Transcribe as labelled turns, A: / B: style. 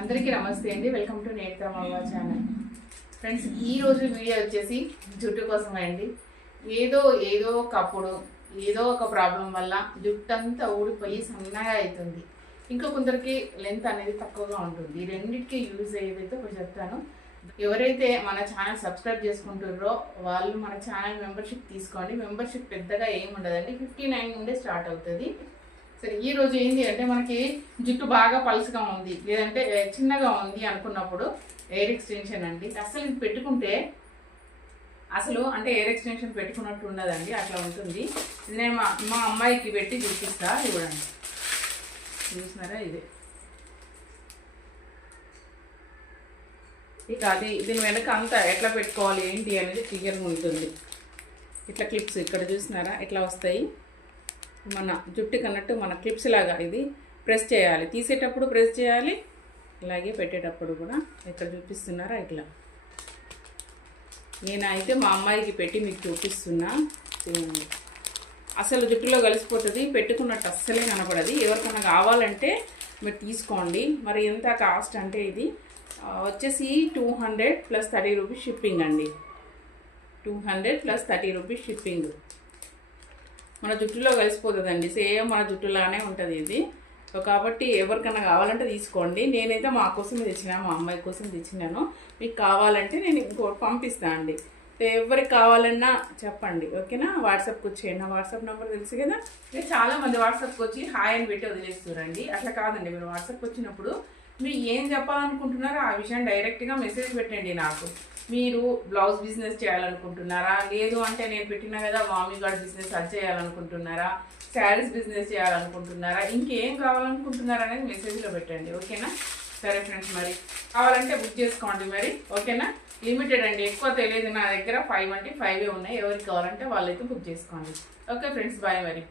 A: అందరికీ నమస్తే అండి. వెల్కమ్ టు నేతా మవ్వ ఛానల్ ఫ్రెండ్స్ ఈరోజు వీడియో వచ్చేసి జుట్టు కోసమే అండి. ఏదో ఏదో ఒకప్పుడు ఏదో ఒక ప్రాబ్లం వల్ల జుట్టు అంతా ఊడిపోయి సన్నగా అవుతుంది ఇంకా కొందరికి లెంత్ అనేది తక్కువగా ఉంటుంది. ఈ రెండింటికి యూజ్ అయ్యేదైతే ఒకటి చెప్తాను. ఎవరైతే మన ఛానల్ సబ్స్క్రైబ్ చేసుకుంటుర్రో వాళ్ళు మన ఛానల్ మెంబర్షిప్ తీసుకోండి. మెంబర్షిప్ పెద్దగా ఏమి ఉండదండి. ఫిఫ్టీ నైన్ నుండే స్టార్ట్ అవుతుంది. సరే ఈ రోజు ఏంటి అంటే మనకి జుట్టు బాగా పలుసుగా ఉంది లేదంటే చిన్నగా ఉంది అనుకున్నప్పుడు ఎయిర్ ఎక్స్టెన్షన్ అండి. అసలు ఇది పెట్టుకుంటే అసలు అంటే ఎయిర్ ఎక్స్టెన్షన్ పెట్టుకున్నట్టు ఉండదండి అట్లా ఉంటుంది. ఇది నేను మా మా అమ్మాయికి పెట్టి చూపిస్తా చూడండి చూసినారా ఇదే? ఇక అది దీని వెనక అంతా ఎట్లా పెట్టుకోవాలి ఏంటి అనేది క్లియర్గా ఉంటుంది ఇట్లా క్లిప్స్ ఇక్కడ చూసినారా? ఇట్లా వస్తాయి? మన జుట్టుకి అన్నట్టు మన క్లిప్స్ లాగా ఇది ప్రెస్ చేయాలి. తీసేటప్పుడు ప్రెస్ చేయాలి. అలాగే పెట్టేటప్పుడు కూడా ఇక్కడ చూపిస్తున్నారా ఇట్లా. నేనైతే మా అమ్మాయికి పెట్టి మీకు చూపిస్తున్నా. అసలు జుట్టులో కలిసిపోతుంది పెట్టుకున్నట్టు అస్సలే కనపడదు. ఎవరికైనా కావాలంటే మీరు తీసుకోండి. మరి ఎంత కాస్ట్ అంటే ఇది వచ్చేసి two hundred plus thirty rupees shipping అండి. Two hundred plus thirty rupees shipping మన జుట్టులో కలిసిపోతుందండి. సేమ్ మన జుట్టులానే ఉంటుంది ఇది. సో కాబట్టి ఎవరికైనా కావాలంటే తీసుకోండి. నేనైతే మా కోసం తెచ్చిన మా అమ్మాయి కోసం తెచ్చినాను. మీకు కావాలంటే నేను ఇంకోటి పంపిస్తాను అండి. ఎవరికి కావాలన్నా చెప్పండి. ఓకేనా? వాట్సాప్కి వచ్చేయండి. నా వాట్సాప్ నెంబర్ తెలుసు కదా? ఇంకా చాలామంది వాట్సాప్కి వచ్చి హాయ్ అని పెట్టి వదిలేస్తారండి అట్లా కాదండి. మీరు వాట్సాప్కి వచ్చినప్పుడు మీరు ఏం చెప్పాలనుకుంటున్నారో ఆ విషయం డైరెక్ట్గా మెసేజ్ పెట్టండి నాకు. మీరు బ్లౌజ్ బిజినెస్ చేయాలనుకుంటున్నారా? లేదు అంటే నేను పెట్టిన కదా మామీ గార్డ్ బిజినెస్ అది చేయాలనుకుంటున్నారా? శారీస్ బిజినెస్ చేయాలనుకుంటున్నారా? ఇంకేం కావాలనుకుంటున్నారా అనేది మెసేజ్లో పెట్టండి ఓకేనా? సరే ఫ్రెండ్స్ మరి. కావాలంటే బుక్ చేసుకోండి మరి ఓకేనా? లిమిటెడ్ అండి ఎక్కువ తెలియదు నా దగ్గర. ఫైవ్ అంటే ఫైవే ఉన్నాయి. ఎవరికి కావాలంటే వాళ్ళైతే బుక్ చేసుకోండి. ఓకే ఫ్రెండ్స్ బాయ్ మరి.